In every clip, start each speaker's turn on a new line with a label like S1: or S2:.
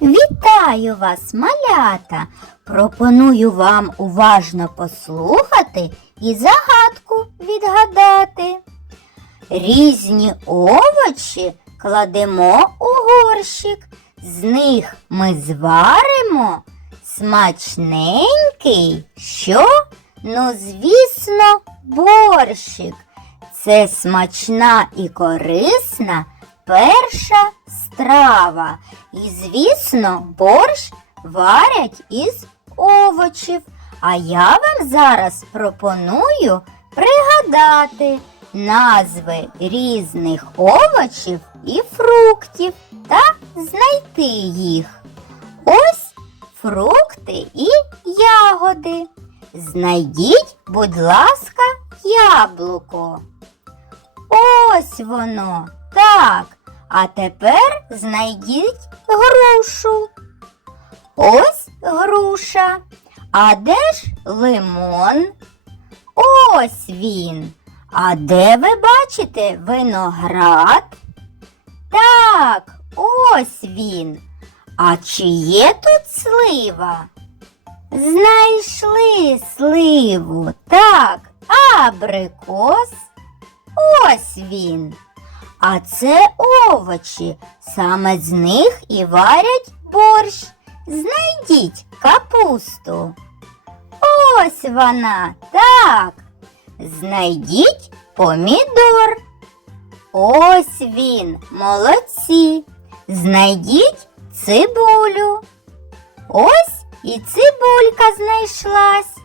S1: Вітаю вас, малята! Пропоную вам уважно послухати і загадку відгадати. Різні овочі кладемо у горщик, з них ми зваримо смачненький, що? Ну, звісно, борщик. Це смачна і корисна перша страва. І, звісно, борщ варять із овочів. А я вам зараз пропоную пригадати назви різних овочів і фруктів та знайти їх. Ось фрукти і ягоди. Знайдіть, будь ласка, яблуко. Ось воно. Так. А тепер знайдіть грушу. Ось груша. А де ж лимон? Ось він. А де ви бачите виноград? Так, ось він. А чи є тут слива? Знайшли сливу. Так, абрикос. Ось він. А це овочі. Саме з них і варять борщ. Знайдіть капусту. Ось вона, так. Знайдіть помідор. Ось він, молодці. Знайдіть цибулю. Ось і цибулька знайшлась.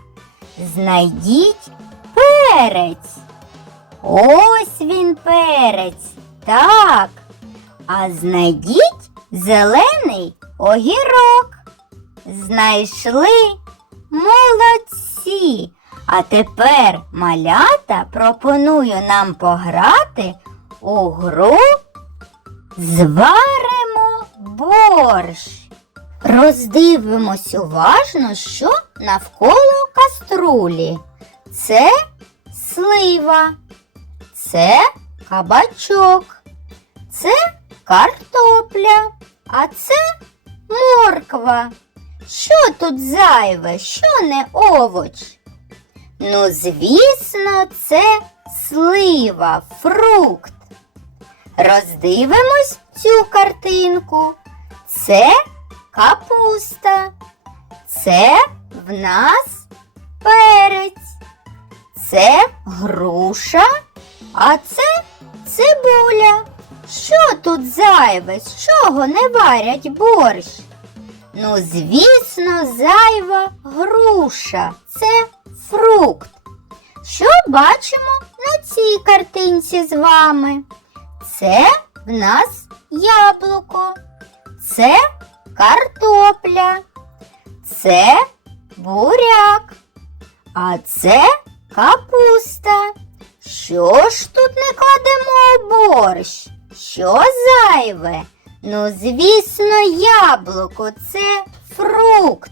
S1: Знайдіть перець. Ось він перець. Так. А знайдіть зелений огірок. Знайшли молодці. А тепер малята пропоную нам пограти у гру Зваримо борщ. Роздивимось уважно, що навколо каструлі. Це слива, це кабачок, це картопля, а це морква. Що тут зайве, що не овоч? Ну, звісно, це слива, фрукт. Роздивимось цю картинку. Це капуста. Це в нас перець. Це груша, а це цибуля. Що тут зайве? З чого не варять борщ? Ну, звісно, зайва груша. Це фрукт. Що бачимо на цій картинці з вами? Це в нас яблуко, це картопля, це буряк, а це капуста. Що ж тут не кладемо у борщ? Що зайве? Ну, звісно, яблуко це фрукт.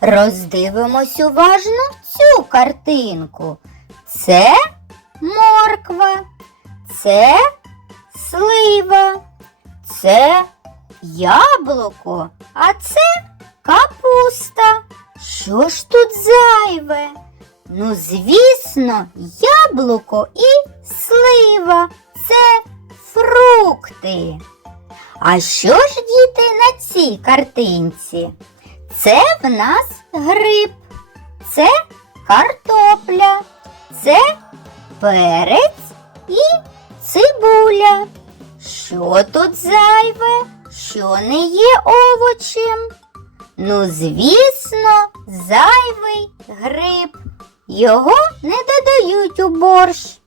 S1: Роздивимось уважно цю картинку. Це морква, це слива, це яблуко, а це капуста. Що ж тут зайве? Ну, звісно, яблуко і слива це фрукти. А що ж, діти, на цій картинці? Це в нас гриб, це картопля, це перець і цибуля. Що тут зайве, що не є овочем? Ну, звісно, зайвий гриб. Його не додають у борщ.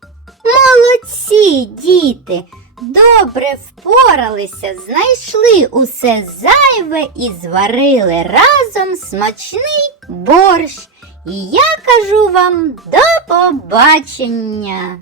S1: Молодці, діти, добре впоралися, знайшли усе зайве і зварили разом смачний борщ. І я кажу вам до побачення.